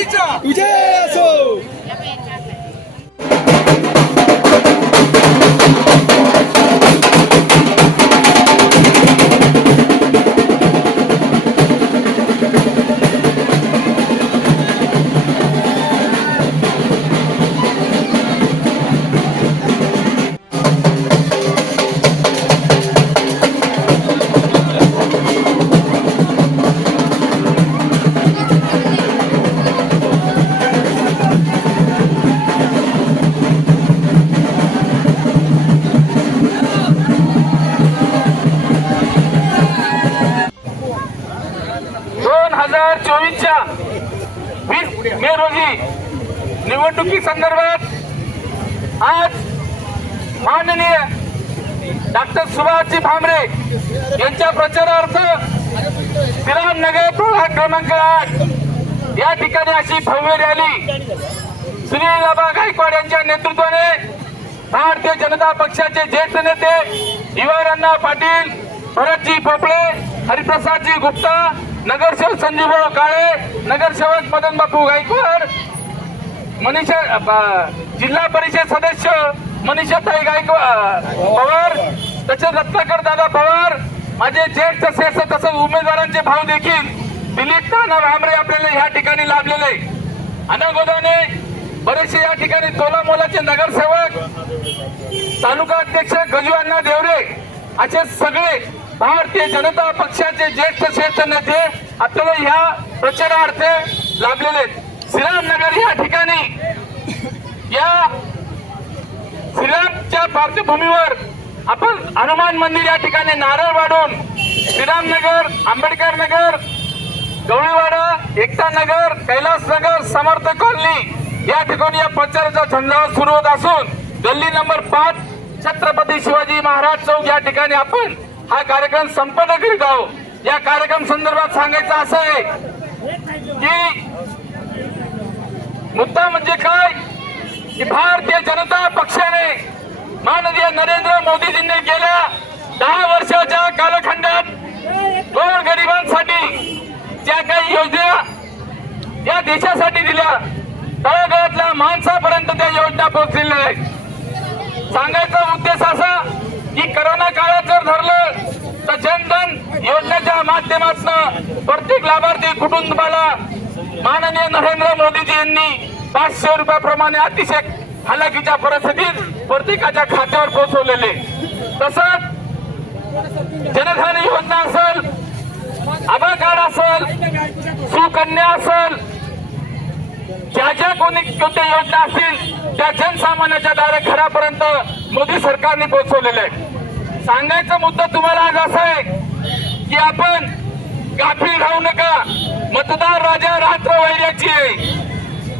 जनता पार्टीचा विजय असो दोन निवडणुकी संदर्भात आज माननीय डॉक्टर सुभाषजी भामरे यांच्या प्रचारार्थ श्रीरामनगर प्रभाग क्रमांक आठ या ठिकाणी अशी भव्य रॅली सुनील बाबा गायकवाड यांच्या नेतृत्वाने भारतीय जनता पक्षाचे ज्येष्ठ नेते युवा पाटील भरतजी पोपळे हरिप्रसादजी गुप्ता नगरसेवक संजीवराव काळे नगरसेवक मदन बापू गायकवाड मनीषा जिल्हा परिषद सदस्य मनीषाताई गायकवाड पवार तसेच रत्नाकर दादा पवार माझे ज्येष्ठ श्रेष्ठ तसंच उमेदवारांचे भाव देखील दिलीप नाना भामरे आपल्याला या ठिकाणी लाभलेले अनागोदाने बरेचसे या ठिकाणी तोलामोलाचे नगरसेवक तालुका अध्यक्ष गजू देवरे असे सगळे भारतीय जनता पक्षाचे ज्येष्ठ श्रेष्ठ नेते आपल्याला ह्या प्रचारार्थ लाभलेले आहेत. श्रीरामनगर या ठिकाणी या श्रीरामच्या पार्श्वभूमीवर आपण हनुमान मंदिर या ठिकाणी नारळ वाढून श्रीरामनगर आंबेडकर नगर गवळीवाडा एकता नगर कैलास नगर समर्थ कॉलनी या ठिकाणी या प्रचाराचा झंझावात सुरू होत असून गल्ली नंबर पाच छत्रपती शिवाजी महाराज चौक या ठिकाणी आपण हा कार्यक्रम संपन्न करीत आहोत. या कार्यक्रम संदर्भात सांगायचं असं आहे की मुद्दा म्हणजे काय? की भारतीय जनता पक्षाने माननीय नरेंद्र मोदीजींनी गेल्या दहा वर्षाच्या कालखंडात गोर गरिबांसाठी ज्या काही योजना या देशासाठी दिल्या तळागाळातल्या माणसापर्यंत त्या योजना पोहोचलेल्या आहेत. सांगायचा उद्देश असा की करोना काळात जर धरलं तर जनधन योजनेच्या माध्यमातून प्रत्येक लाभार्थी कुटुंबाला माननीय नरेंद्र मोदीजी यांनी पाचशे रुपयाप्रमाणे अतिशय हलाखीच्या परिस्थितीत प्रत्येकाच्या खात्यावर पोहोचवलेले. तसंच जनधन योजना असेल आधार कार्ड असेल सुकन्या असेल ज्या ज्या कोणी कोणत्या योजना असतील त्या जनसामान्याच्या डायरेक्ट घरापर्यंत मोदी सरकारने पोहोचवलेले आहे सांगायचा मुद्दा तुम्हाला आज असा आहे की आपण गाफील राहू नका. मतदार राजा रात्र वैर्याची आहे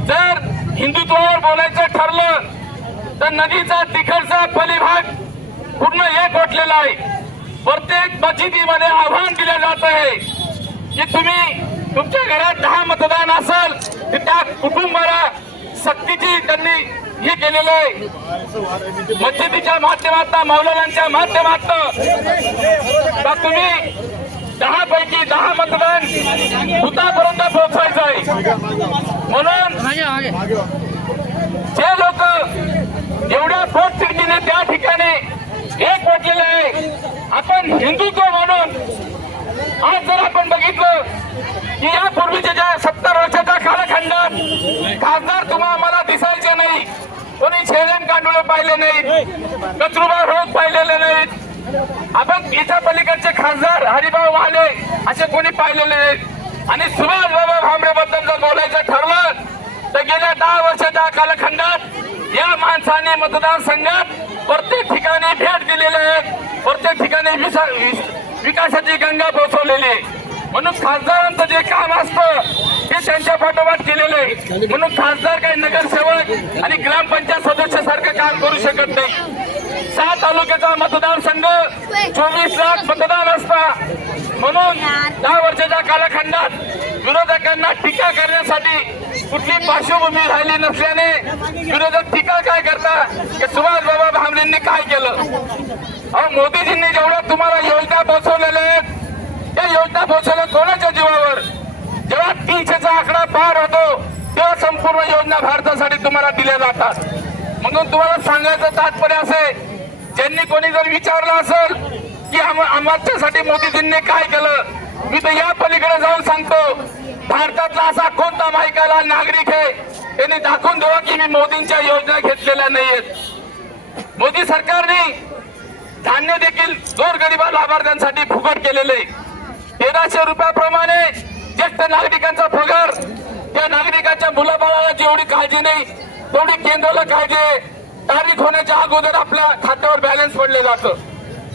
जर हिंदुत्वावर बोलायचं ठरलं तर नदीचा तिखडचा पलीभाग पूर्ण एक वाटलेला आहे. प्रत्येक मशिदीमध्ये आव्हान दिलं जात आहे की तुम्ही तुमच्या घरात दहा मतदान असेल तर त्या कुटुंबाला सक्तीची त्यांनी हे केलेलं आहे. मस्जिदीच्या माध्यमात मौलानांच्या माध्यमात तर तुम्ही दहा पैकी दहा मतदान भूतापर्यंत पोहोचायचं आहे म्हणून जे लोक एवढ्या पोट तिडकीने त्या ठिकाणी एक वाटलेले आहे आपण हिंदुत्व म्हणून आज जर आपण बघितलं की यापूर्वीच्या ज्या सत्तर वर्षाच्या कालखंडात खासदार तुम्हाला मला दिसायचे नाही. कोणी शेरण कांडुले पाहिले नाहीत. कचरुबा रोज पाहिलेले नाहीत. आपण इथं पलीकडचे खासदार हरिभाऊ वाले असे कोणी पाहिलेले नाहीत. आणि सुभाष बाबा भामरे बद्दल जर बोलायचं ठरलं तर गेल्या दहा वर्षाच्या कालखंडात या माणसाने मतदारसंघात प्रत्येक ठिकाणी भेट दिलेली आहे. प्रत्येक ठिकाणी विकासाची गंगा पोहोचवलेली आहे. म्हणून खासदारांचं जे काम असतं ते त्यांच्या पाठोपाठ केलेलं आहे. म्हणून खासदार काही नगरसेवक आणि ग्रामपंचायत सदस्यासारखं काम करू शकत नाही. सहा तालुक्याचा मतदारसंघ चोवीस लाख मतदान असता. म्हणून दहा वर्षाच्या कालखंडात विरोधकांना टीका करण्यासाठी कुठली पार्श्वभूमी राहिली नसल्याने विरोधक टीका काय करता की सुभाष बाबा भामरेंनी काय केलं? अहो मोदीजींनी जेवढ्या तुम्हाला योजना पोहोचवलेल्या आहेत त्या योजना पोहोचवल्या कोणाच्या जीवावर? जेव्हा तीनशेचा आकडा पार होतो तेव्हा संपूर्ण योजना भारतासाठी तुम्हाला दिल्या जातात. म्हणून तुम्हाला सांगायचं तात्पर्य असे ज्यांनी कोणी जर विचारलं असेल की आमच्यासाठी मोदीजींनी काय केलं मी तर या पलीकडे जाऊन सांगतो भारतातला असा कोणता माहिकाला नागरिक आहे त्यांनी दाखवून द्यावा की मी मोदींच्या योजना घेतलेल्या नाहीयेत. मोदी सरकारने धान्य देखील गोरगरिबा लाभार्थ्यांसाठी फुकट केलेले तेराशे रुपयाप्रमाणे ज्येष्ठ नागरिकांचा पगार त्या नागरिकाच्या मुलाबाळाला जेवढी काळजी नाही तेवढी केंद्राला काळजी आहे. तारीख होण्याच्या अगोदर आपल्या खात्यावर बॅलन्स पडले जातं.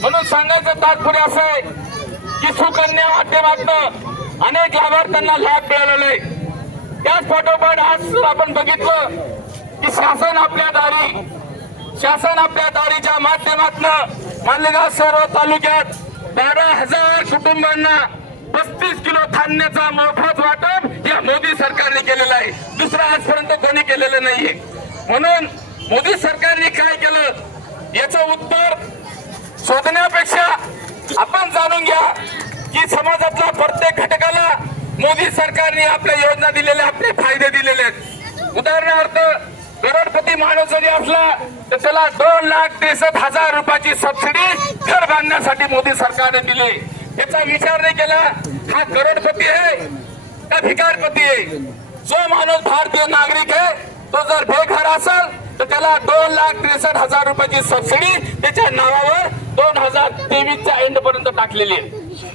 म्हणून सांगायचं तात्पर्य असं आहे की सुकन्या माध्यमातून अनेक लाभार्थ्यांना लाभ मिळालेला आहे. त्याच पाठोपाठ आज आपण बघितलं की शासन आपल्या दारी शासन आपल्या दारीच्या माध्यमातून मालेगाव सर्व तालुक्यात बारा हजार कुटुंबांना पस्तीस किलो धान्याचा मोफत वाटप या मोदी सरकारने केलेलं आहे. दुसरं आजपर्यंत कोणी केलेलं नाहीये. म्हणून मोदी सरकारने काय केलं? याचं उत्तर शोधण्यापेक्षा आपण जाणून घ्या की समाजातल्या प्रत्येक घटकाला मोदी सरकारने आपल्या योजना दिलेल्या आपले फायदे दिलेले आहेत. उदाहरणार्थ करोडपती माणूस जरी असला तर त्याला दोन लाख त्रेसष्ट हजार रुपयाची सबसिडी घर बांधण्यासाठी मोदी सरकारने दिली. याचा विचार नाही केला. हा करोडपती आहे का भिकारपती आहे? जो माणूस भारतीय नागरिक आहे तो जर बेघर असेल तर त्याला दोन लाख त्रेसष्ट हजार रुपयाची सबसिडी त्याच्या नावावर दोन हजार तेवीसच्या एंड पर्यंत टाकलेली आहे.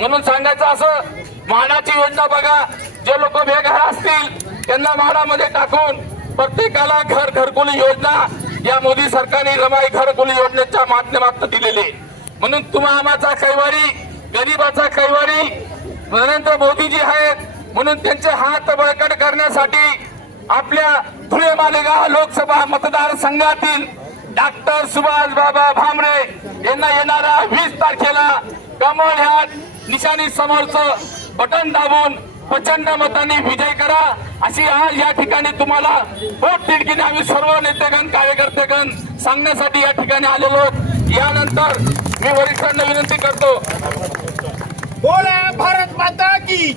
म्हणून सांगायचं असं म्हाडाची योजना बघा. जे लोक बेघर असतील त्यांना म्हाडामध्ये टाकून प्रत्येकाला घर घरकुली योजना या मोदी सरकारने रमाई घरकुली योजनेच्या माध्यमातून दिलेली आहे. म्हणून तुम्हा कैवारी गरीबाचा कैवारी नरेंद्र मोदीजी आहेत. म्हणून त्यांचे हात बळकट करण्यासाठी आपल्या धुळे मालेगाव लोकसभा मतदारसंघातील डॉक्टर सुभाष बाबा भामरे यांना येणाऱ्या वीस तारखेला कमळ ह्या निशाणी समोरचं बटन दाबून प्रचंड मतांनी विजय करा. अशी आज या ठिकाणी तुम्हाला पोट तिडकीने आम्ही सर्व नेतेगण कार्यकर्तेगण सांगण्यासाठी या ठिकाणी आलेलो. यानंतर मी वरिष्ठांना विनंती करतो. बोला भारत माता की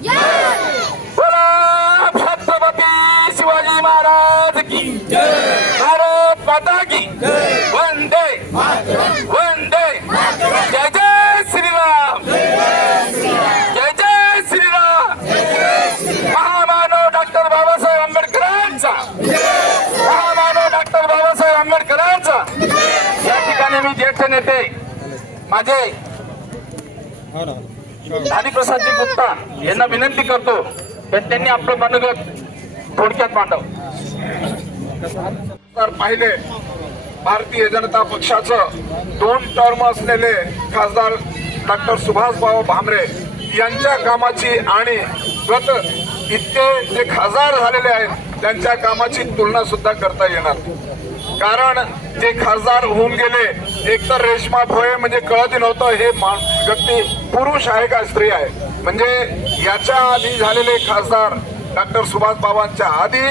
बोला छत्रपती शिवाजी महाराज की भारत माता की वंदे वंदे जय जय श्रीराम. जय जय श्रीराम. महामानव डॉक्टर बाबासाहेब आंबेडकरांचा. महामानव डॉक्टर बाबासाहेब आंबेडकरांचा. या ठिकाणी मी ज्येष्ठ नेते माझे हरिप्रसादजी गुप्ता यांना विनंती करतो. त्यांनी आपलं मनगत थोडक्यात मांडव. पाहिले भारतीय जनता पक्षाचं दोन टर्म असलेले खासदार डॉक्टर सुभाषभाऊ भामरे यांच्या कामाची आणि गत इतके जे खासदार झालेले आहेत त्यांच्या कामाची तुलना सुद्धा करता येणार कारण जे खासदार होऊन गेले एकतर रेश्मा भोये म्हणजे कळत नव्हतं हे व्यक्ती पुरुष आहे का स्त्री आहे? म्हणजे याच्या आधी झालेले खासदार डॉक्टर सुभाष बाबांच्या आधी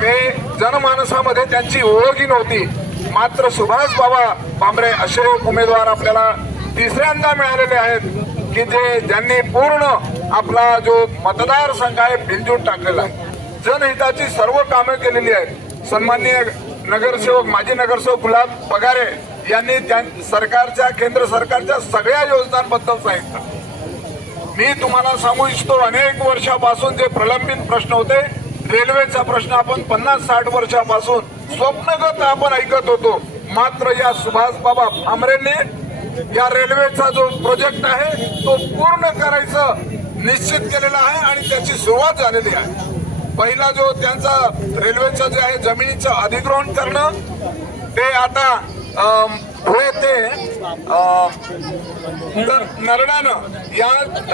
हे जनमानसामध्ये त्यांची ओळखी नव्हती. मात्र सुभाष बाबा भामरे असे उमेदवार आपल्याला तिसऱ्यांदा मिळालेले आहेत की जे ज्यांनी पूर्ण आपला जो मतदारसंघ आहे भिंजून टाकलेला आहे. जनहिताची सर्व कामे केलेली आहेत. सन्माननीय नगरसेवक माजी नगरसेवक गुलाब पगारे यांनी त्या सरकारच्या केंद्र सरकारच्या सगळ्या योजनांबद्दल सांगितलं. मी तुम्हाला सांगू इच्छितो अनेक वर्षापासून जे प्रलंबित प्रश्न होते रेल्वेचा प्रश्न आपण पन्नास साठ वर्षापासून स्वप्नगत आपण ऐकत होतो. मात्र या सुभाष बाबा भामरेंनी या रेल्वेचा जो प्रोजेक्ट आहे तो पूर्ण करायचं निश्चित केलेला आहे आणि त्याची सुरुवात झालेली आहे. पहिला जो त्यांचा रेल्वेचं जे आहे जमिनीचं अधिग्रहण करणं ते आता अं, ते तर नरडानं या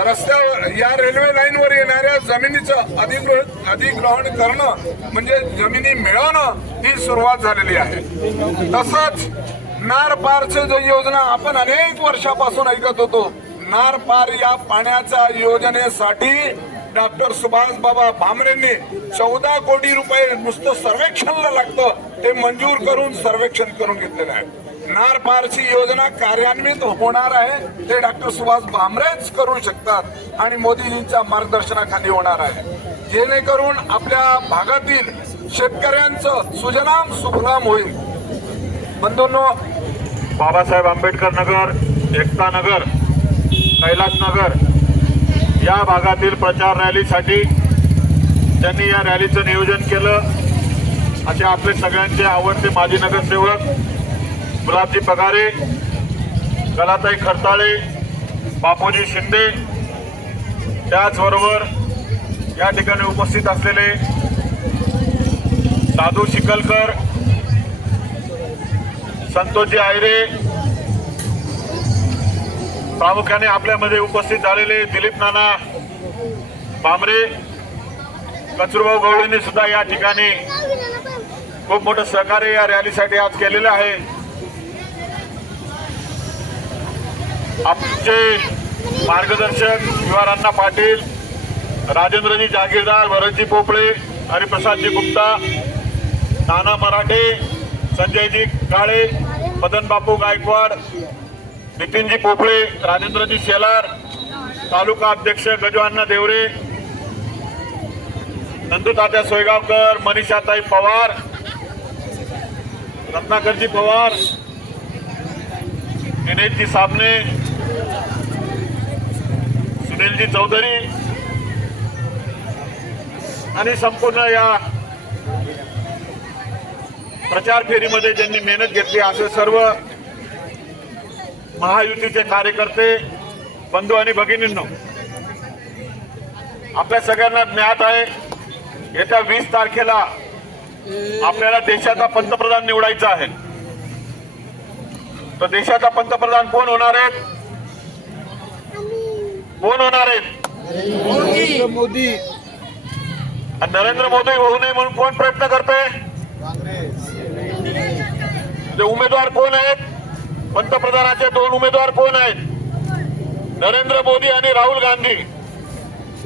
रस्त्यावर या रेल्वे लाईनवर येणाऱ्या जमिनीचं अधिग्रहण अधिग्रहण करणं म्हणजे जमिनी मिळवणं ही सुरुवात झालेली आहे. तसंच नार पारचं जो योजना आपण अनेक वर्षापासून ऐकत होतो नार पार या पाण्याच्या योजनेसाठी डॉक्टर सुभाष बाबा भामरेंनी चौदा कोटी रुपये नुसतं सर्वेक्षणला लागतं. ते मंजूर करून सर्वेक्षण करून घेतलेलं आहे. नार पारची योजना कार्यान्वित होणार आहे. ते डॉक्टर सुभाष भामरेच करू शकतात आणि मोदीजींच्या मार्गदर्शनाखाली होणार आहे. जेणेकरून आपल्या भागातील शेतकऱ्यांचं सुजनाम सुफलाम होईल. बंधूंनो बाबासाहेब आंबेडकर नगर एकता नगर कैलास नगर या भागातील प्रचार रॅलीसाठी त्यांनी या रॅलीचं नियोजन केलं. असे आपले सगळ्यांचे आवडते माजी नगरसेवक गुलाबजी पगारे कलाताई खरताळे बापूजी शिंदे त्याचबरोबर या ठिकाणी उपस्थित असलेले दादू शिकलकर संतोषजी आयरे प्रामुख्याने आपल्यामध्ये उपस्थित झालेले दिलीप नाना भांबरे कचरूभाऊ गवळींनी सुद्धा या ठिकाणी खूप मोठं सहकार्य या रॅलीसाठी आज केलेलं आहे. आमचे मार्गदर्शक शिवारांना पाटील राजेंद्रजी जागीरदार भरतजी पोपळे हरिप्रसादजी गुप्ता नाना मराठे संजयजी काळे मदन बापू गायकवाड नितीनजी पोपळे राजेंद्रजी शेलार तालुका अध्यक्ष गजवान्ना देवरे नंदुतात्या सोयगावकर मनीषाताई पवार रत्नाकरजी पवार दिनेशजी साबणे सुनीलजी चौधरी आणि संपूर्ण या प्रचार फेरीमध्ये ज्यांनी मेहनत घेतली असे सर्व महायुतीचे कार्यकर्ते बंधू आणि भगिनींनो आपल्या सगळ्यांना ज्ञात आहे येत्या वीस तारखेला आपल्याला देशाचा पंतप्रधान निवडायचा आहे. तर देशाचा पंतप्रधान कोण होणार आहेत? कोण होणार आहेत? मोदी. आणि नरेंद्र मोदी होऊ नये म्हणून कोण प्रयत्न करतोय? ते उमेदवार कोण आहेत? पंतप्रधानाचे दोन उमेदवार कोण आहेत? नरेंद्र मोदी आणि राहुल गांधी.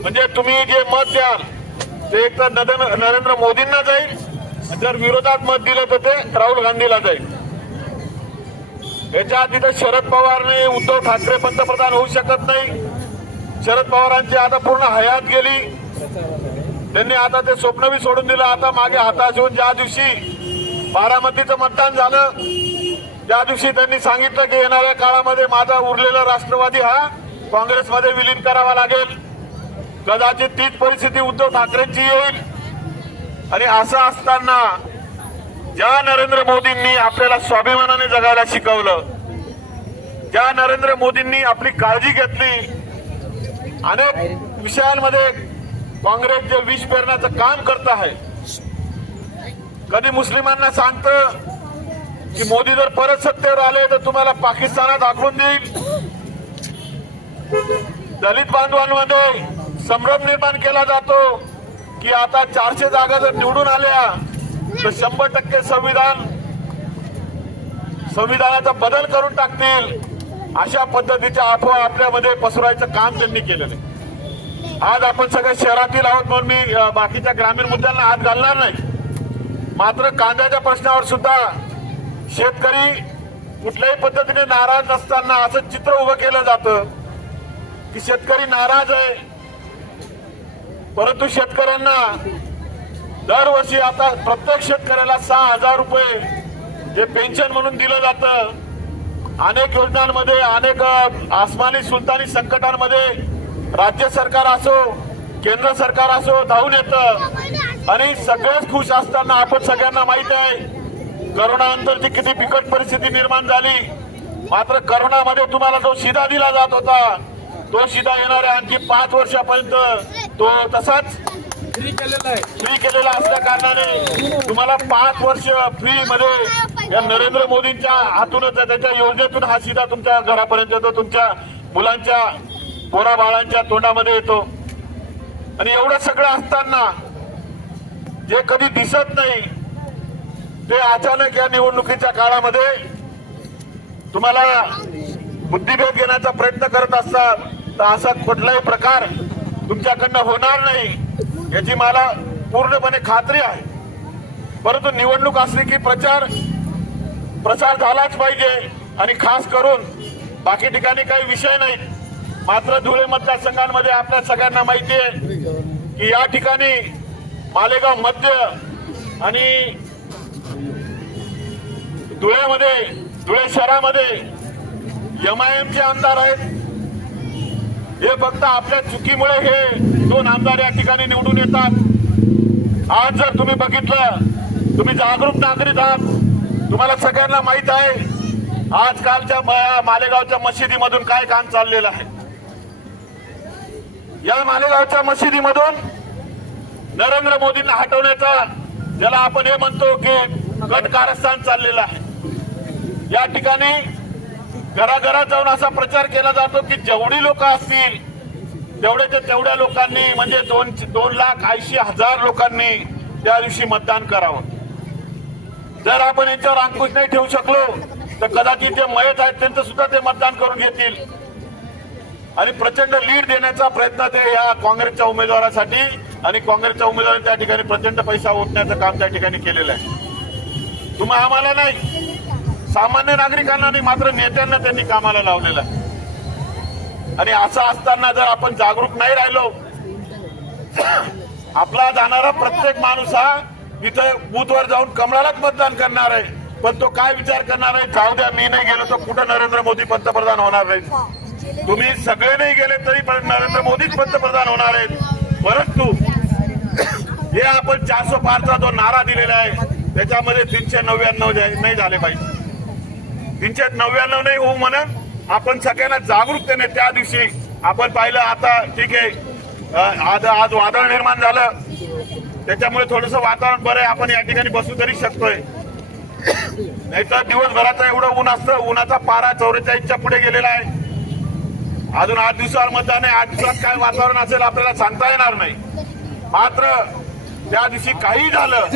म्हणजे तुम्ही जे मत द्याल ते एक तर नरेंद्र नरेंद्र मोदींना जाईल जर विरोधात मत दिलं तर ते राहुल गांधीला जाईल. याच्या आधी तर शरद पवारने उद्धव ठाकरे पंतप्रधान होऊ शकत नाही. शरद पवारांची आता पूर्ण हयात गेली. त्यांनी आता ते स्वप्नबी सोडून दिलं. आता मागे हाताश होऊन ज्या दिवशी बारामतीचं मतदान झालं त्या दिवशी त्यांनी सांगितलं की येणाऱ्या काळामध्ये माझा उरलेला राष्ट्रवादी हा काँग्रेसमध्ये विलीन करावा लागेल. कदाचित तीच परिस्थिती उद्धव ठाकरेंची येईल. आणि असं असताना ज्या नरेंद्र मोदींनी आपल्याला स्वाभिमानाने जगायला शिकवलं ज्या नरेंद्र मोदींनी आपली काळजी घेतली अनेक विषयांमध्ये काँग्रेस जे विष पेरण्याचं काम करत आहे. कधी मुस्लिमांना सांगतं की मोदी जर परत सत्तेवर आले तर तुम्हाला पाकिस्तानात दाखवून देईल. दलित बांधवांमध्ये संभ्रम निर्माण केला जातो की आता चारशे जागा जर निवडून आल्या तर शंभर टक्के संविधान संविधानाचा बदल करून टाकतील. अशा पद्धतीच्या अफवा आपल्यामध्ये पसरवायचं काम त्यांनी केलेलं आहे. आज आपण सगळे शहरातील आहोत म्हणून मी बाकीच्या ग्रामीण मुद्द्यांना हात घालणार नाही. मात्र कांद्याच्या प्रश्नावर सुद्धा शेतकरी कुठल्याही पद्धतीने नाराज नसताना असं चित्र उभं केलं जातं की शेतकरी नाराज आहे. परंतु शेतकऱ्यांना दरवर्षी आता प्रत्येक शेतकऱ्याला सहा हजार रुपये जे पेन्शन म्हणून दिलं जातं. अनेक योजनांमध्ये अनेक आसमानी सुलतानी संकटांमध्ये राज्य सरकार असो केंद्र सरकार असो धावून येतं. आणि सगळेच खुश असताना आपण सगळ्यांना माहीत आहे करोना नंतरची किती बिकट परिस्थिती निर्माण झाली. मात्र करोनामध्ये तुम्हाला जो शिधा दिला जात होता तो शिधा येणाऱ्या आणखी पाच वर्षापर्यंत तो तसाच फ्री केलेलं आहे. फ्री केलेला असल्या कारणाने तुम्हाला पाच वर्ष फ्री मध्ये या नरेंद्र मोदींच्या हातूनच त्याच्या योजनेतून हा सीधा तुमच्या घरापर्यंत येतो तुमच्या मुलांच्या पोरा बाळांच्या तोंडामध्ये येतो. आणि एवढं सगळं असताना जे कधी दिसत नाही ते अचानक या निवडणुकीच्या काळामध्ये तुम्हाला बुद्धिभेद घेण्याचा प्रयत्न करत असतात तर असा कुठलाही प्रकार तुमच्याकडनं होणार नाही याची मला पूर्णपणे खात्री आहे. परंतु निवडणूक असली की प्रचार प्रचार झालाच पाहिजे आणि खास करून बाकी ठिकाणी काही विषय नाही मात्र धुळे मतदारसंघांमध्ये आपल्या सगळ्यांना माहिती आहे की या ठिकाणी मालेगाव मध्य आणि धुळ्यामध्ये धुळे शहरामध्ये एमआयएमचे आमदार आहेत. हे फक्त आपल्या चुकीमुळे हे दोन आमदार या ठिकाणी निवडून येतात. आज जर तुम्ही बघितलं तुम्ही जागरूक नागरिक आहात. तुम्हाला सगळ्यांना माहीत आहे आजकालच्या मालेगावच्या मशिदीमधून काय काम चाललेलं आहे. या मालेगावच्या मशिदीमधून नरेंद्र मोदींना हटवण्याचा ज्याला आपण हे म्हणतो की गट कारस्थान चाललेलं आहे. या ठिकाणी घराघरात जाऊन असा प्रचार केला जातो की जेवढी लोक असतील तेवढ्याच्या तेवढ्या लोकांनी म्हणजे दोन दोन लाख ऐंशी हजार लोकांनी त्या दिवशी मतदान करावं. जर आपण यांच्यावर अंकुश नाही ठेवू शकलो तर कदाचित जे मयत आहेत त्यांचं सुद्धा ते मतदान करून घेतील. आणि प्रचंड लीड देण्याचा प्रयत्न ते या काँग्रेसच्या उमेदवारासाठी आणि काँग्रेसच्या उमेदवारांनी त्या ठिकाणी प्रचंड पैसा ओतण्याचं काम त्या ठिकाणी केलेलं आहे. तुम्हा आम्हाला नाही सामान्य नागरिकांना नाही मात्र नेत्यांना त्यांनी कामाला लावलेलं आहे. आणि असं असताना जर आपण जागरूक नाही राहिलो आपला जाणारा प्रत्येक माणूस हा इथं बूथवर जाऊन कमळालाच मतदान करणार आहे. पण तो काय विचार करणार आहे? जाऊ द्या मी नाही गेलो तर कुठं नरेंद्र मोदी पंतप्रधान होणार आहे तुम्ही सगळे नाही गेले तरी पण नरेंद्र मोदीच पंतप्रधान होणार आहेत. परंतु हे आपण चारशे पारचा जो नारा दिलेला आहे त्याच्यामध्ये तीनशे नव्याण्णव नाही झाले पाहिजे. त्यांच्यात नव्याण्णव नाही होऊ म्हणून आपण सगळ्यांना जागरूकतेने त्या दिवशी आपण पाहिलं आता ठीक आहे. आज आज वादळ निर्माण झालं. त्याच्यामुळे थोडस वातावरण बरं आहे. आपण या ठिकाणी बसू तरी शकतोय. नाहीतर दिवसभराचं एवढं ऊन असतं. उन्हाचा पारा चौवेचाळीसच्या पुढे गेलेला आहे. अजून आठ दिवसावर मतदान आहे. आठ दिवसात काय वातावरण असेल आपल्याला सांगता येणार नाही. मात्र त्या दिवशी काही झालं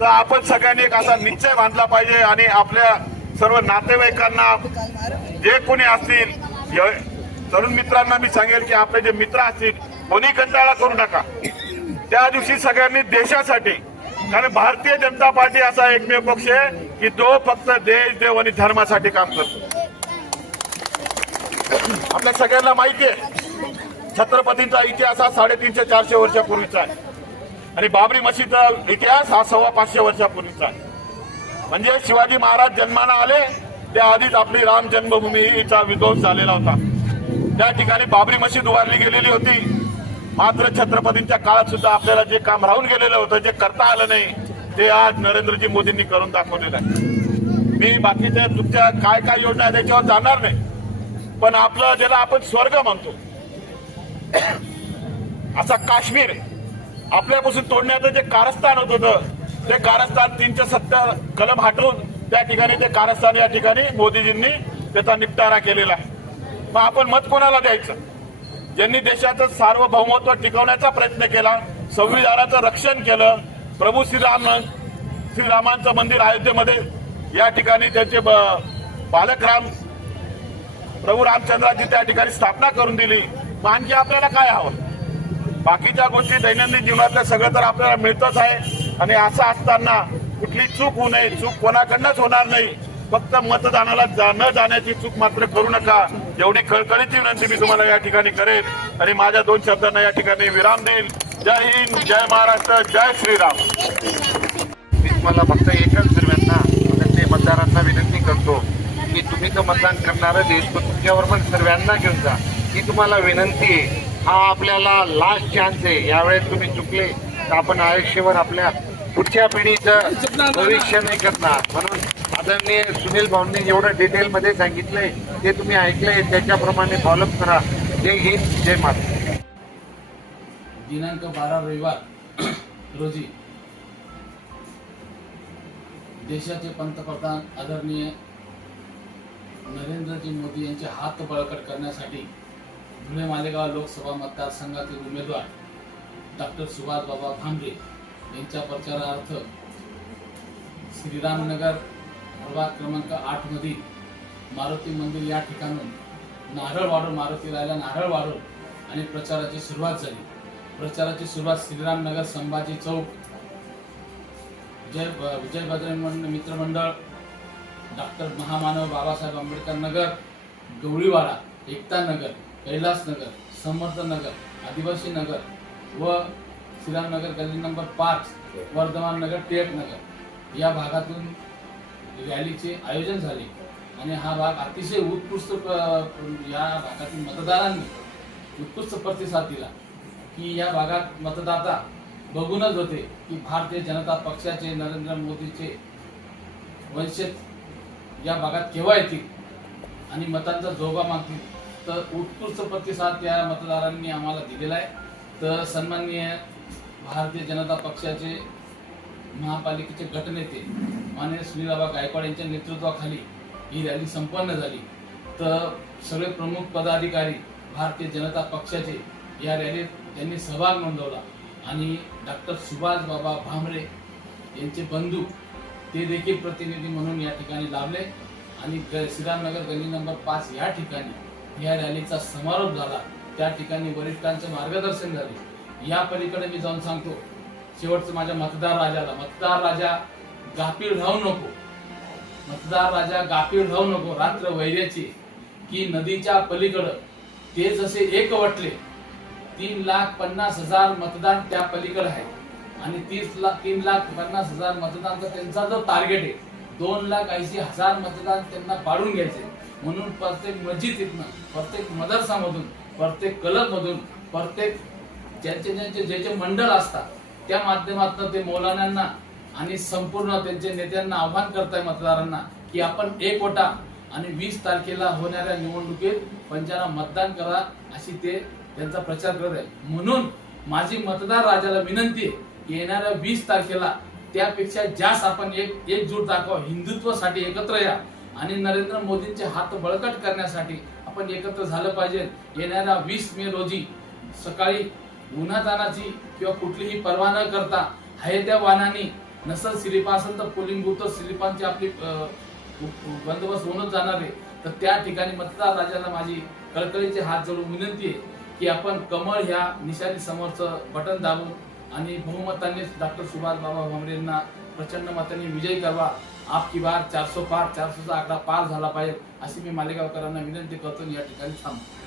तर आपण सगळ्यांनी एक असा निश्चय बांधला पाहिजे आणि आपल्या सर्व नातेवाईकांना जे कोणी असतील तरुण मित्रांना मी सांगेल की आपले जे मित्र असतील कोणी कंटाळा करू नका. त्या दिवशी सगळ्यांनी देशासाठी कारण भारतीय जनता पार्टी असा एकमेव पक्ष आहे की तो फक्त देश देव आणि धर्मासाठी काम करतो. आपल्या सगळ्यांना माहिती आहे छत्रपतींचा इतिहास हा साडेतीनशे चारशे वर्षापूर्वीचा आहे. आणि बाबरी मशीदचा इतिहास हा सव्वा पाचशे वर्षापूर्वीचा आहे. म्हणजे शिवाजी महाराज जन्माला आले त्या आधीच आपली राम जन्मभूमीचा विध्वंस झालेला होता. त्या ठिकाणी बाबरी मशीद उभारली गेलेली होती. मात्र छत्रपतींच्या काळात सुद्धा आपल्याला जे काम राहून गेलेलं होतं जे करता आलं नाही ते आज नरेंद्रजी मोदींनी करून दाखवलेलं आहे. मी बाकीच्या तुमच्या काय काय योजना आहे त्याच्यावर जाणार नाही. पण आपलं ज्याला आपण स्वर्ग म्हणतो असा काश्मीर आपल्यापासून तोडण्याचं जे कारस्थान होत होतं ते कारस्थान तीनशे सत्तर कलम हटवून त्या ठिकाणी ते कारस्थान या ठिकाणी मोदीजींनी त्याचा निपटारा केलेला आहे. मग आपण मत कोणाला द्यायचं? ज्यांनी देशाचं सार्वभौमत्व टिकवण्याचा प्रयत्न केला संविधानाचं रक्षण केलं प्रभू श्रीराम श्रीरामांचं मंदिर अयोध्येमध्ये या ठिकाणी त्यांचे ब- बालक राम प्रभू रामचंद्राची त्या ठिकाणी स्थापना करून दिली. मग आणखी आपल्याला काय हवं? बाकीच्या गोष्टी दैनंदिन जीवनातल्या सगळं तर आपल्याला मिळतच आहे. आणि असं असताना कुठली चूक होऊ नये चूक कोणाकडनंच होणार नाही. फक्त मतदानाला जा- न जाण्याची चूक मात्र करू नका. एवढी कळकळीची विनंती मी तुम्हाला या ठिकाणी करेन. आणि माझ्या दोन शब्दांना या ठिकाणी विराम देईल. जय हिंद जय महाराष्ट्र जय श्रीराम. मी तुम्हाला फक्त एकच सर्वांना ते मतदारांना विनंती करतो की तुम्ही तर मतदान करणार देश पण तुमच्याबरोबर सर्वांना घेऊन जा. ही तुम्हाला विनंती हा आपल्याला लास्ट चान्स आहे. यावेळेस तुम्ही चुकले. तर आपण आयुष्यभर आपल्या पुढच्या पिढीचं भविष्य नाही करणार. म्हणून आदरणीय सुनील भाऊंनी जेवढं डिटेलमध्ये सांगितलंय ते तुम्ही ऐकलंय त्याच्याप्रमाणे फॉलोअप करा. जय हिंद जय माता दिनांक बारा रविवार रोजी देशाचे पंतप्रधान आदरणीय नरेंद्रजी मोदी यांचे हात बळकट करण्यासाठी धुळे मालेगाव लोकसभा मतदारसंघातील उमेदवार डॉक्टर सुभाषबाबा भांबरे यांच्या प्रचारार्थ श्रीरामनगर प्रभाग क्रमांक आठ मधील मारुती मंदिर या ठिकाणून नारळ वाढून मारुती राहिला नारळ वाढून आणि प्रचाराची सुरुवात झाली. प्रचाराची सुरुवात श्रीरामनगर संभाजी चौक विजय विजय बजरंग मित्रमंडळ डॉक्टर महामानव बाबासाहेब आंबेडकर नगर गवळीवाडा एकता नगर कैलास नगर समर्थ नगर आदिवासी नगर व श्रीरामनगर गल्ली नंबर पाच वर्धमान नगर टिळक नगर. या भागातून रॅलीचे आयोजन झाले. आणि हा भाग अतिशय उत्कृष्ट या भागातील मतदारांनी उत्कृष्ट प्रतिसाद दिला की या भागात मतदाता बघूनच होते की भारतीय जनता पक्षाचे नरेंद्र मोदीचे वंशज या भागात केव्हा येतील आणि मतांचा जोगा मागतील. तर उत्कृष्ट प्रतिसाद त्या मतदारांनी आम्हाला दिलेला आहे. तर सन्माननीय भारतीय जनता पक्षाचे महापालिकेचे गटनेते माननीय सुनीलबाबा गायकवाड यांच्या नेतृत्वाखाली ही रॅली संपन्न झाली. तर सगळे प्रमुख पदाधिकारी भारतीय जनता पक्षाचे या रॅलीत त्यांनी सहभाग नोंदवला आणि डॉक्टर सुभाष बाबा भामरे यांचे बंधू ते देखील प्रतिनिधी म्हणून या ठिकाणी लाभले आणि ग- श्रीरामनगर गल्ली नंबर पाच या ठिकाणी या रॅलीचा समारोप झाला. त्या ठिकाणी वरिष्ठांचं मार्गदर्शन झाले. या पलीकडे मी जाऊन सांगतो शेवटचं माझ्या मतदार राजाला मतदार राजा गाफील राहू नको. मतदार राजा गाफील राहू नको रात्र वैर्याची. की नदीच्या पलीकडं ते जसे एकवटले तीन लाख पन्नास हजार मतदान त्या पलीकडे आहे. आणि तीस लाख तीन लाख पन्नास हजार मतदानचा त्यांचा जो टार्गेट आहे दोन लाख ऐंशी हजार मतदान त्यांना पाडून घ्यायचे. म्हणून प्रत्येक मस्जिद इथनं प्रत्येक मदरसामधून प्रत्येक क्लबमधून प्रत्येक ज्यांचे ज्यांचे जे जे मंडळ असतात त्या माध्यमातून ते मौलानांना आणि संपूर्ण त्यांच्या नेत्यांना आव्हान करताय मतदारांना की आपण एक वटा आणि वीस तारखेला होणाऱ्या निवडणुकीत पंचांना मतदान करा अशी ते त्यांचा प्रचार करत आहे म्हणून माझी मतदार राजाला विनंती आहे की येणाऱ्या वीस तारखेला त्यापेक्षा जास्त आपण एक एकजूट दाखवा. हिंदुत्वासाठी एकत्र या आणि नरेंद्र मोदींचे हात बळकट करण्यासाठी आपण एकत्र झालं पाहिजे. येणाऱ्या वीस मे रोजी सकाळी उन्हातानाची किंवा कुठलीही पर्वा न करता आहे त्या वाहनाने नसल स्लिपा असेल तर पोलिंग बूथ सिलिपांची आपली बंदोबस्त होऊनच जाणार आहे. तर त्या ठिकाणी मतदार राजाला माझी कळकळीचे हात जोडून विनंती आहे की आपण कमळ ह्या निशाणी समोरचं बटन दाबून आणि बहुमताने डॉक्टर सुभाष बाबा भामरे प्रचंड मताने विजयी करावा आपकी बार चारसो पार चारसोचा आकडा पार झाला पाहिजे अशी मी मालेगावकरांना विनंती करतो या ठिकाणी थांबतो.